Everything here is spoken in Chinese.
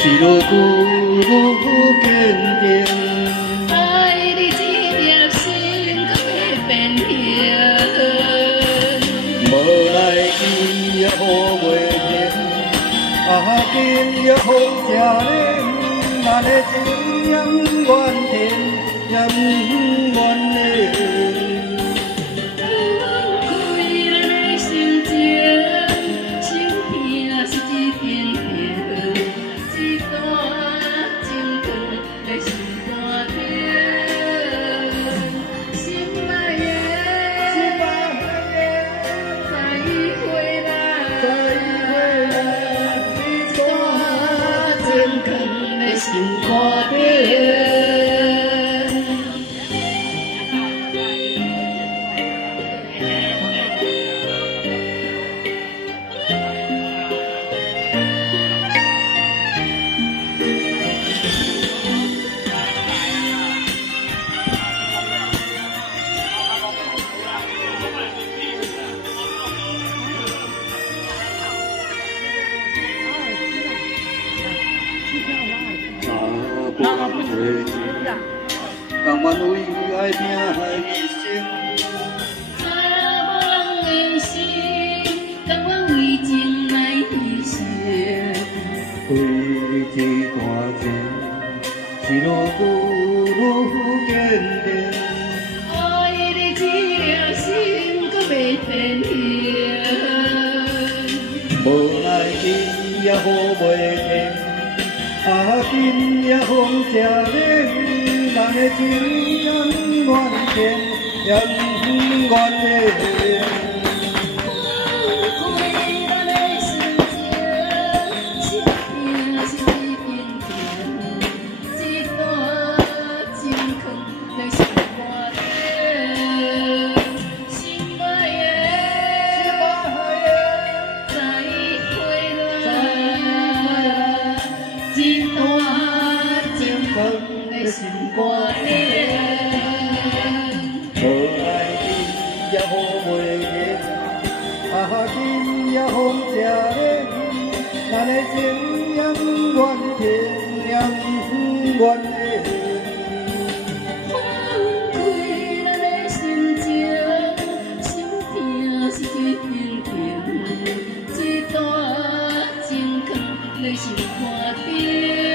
一路孤独坚定，爱你一粒心可会变形。无奈见也好袂停，见也好正冷，咱的情永远停，永远的。心肝底，不甘袂停，甘愿为爱拼爱一生。无人的心，甘愿为情来牺牲。为这段情，一路孤独坚定。爱你一粒心，可袂变形。无奈见也好袂停。今夜风正冷，咱的情永远甜，永远的。心肝底，无爱你也好袂停，今夜风正冷，咱的情永远甜，永远的。放开咱的心情，心痛是一片片，一段情坑在心肝底。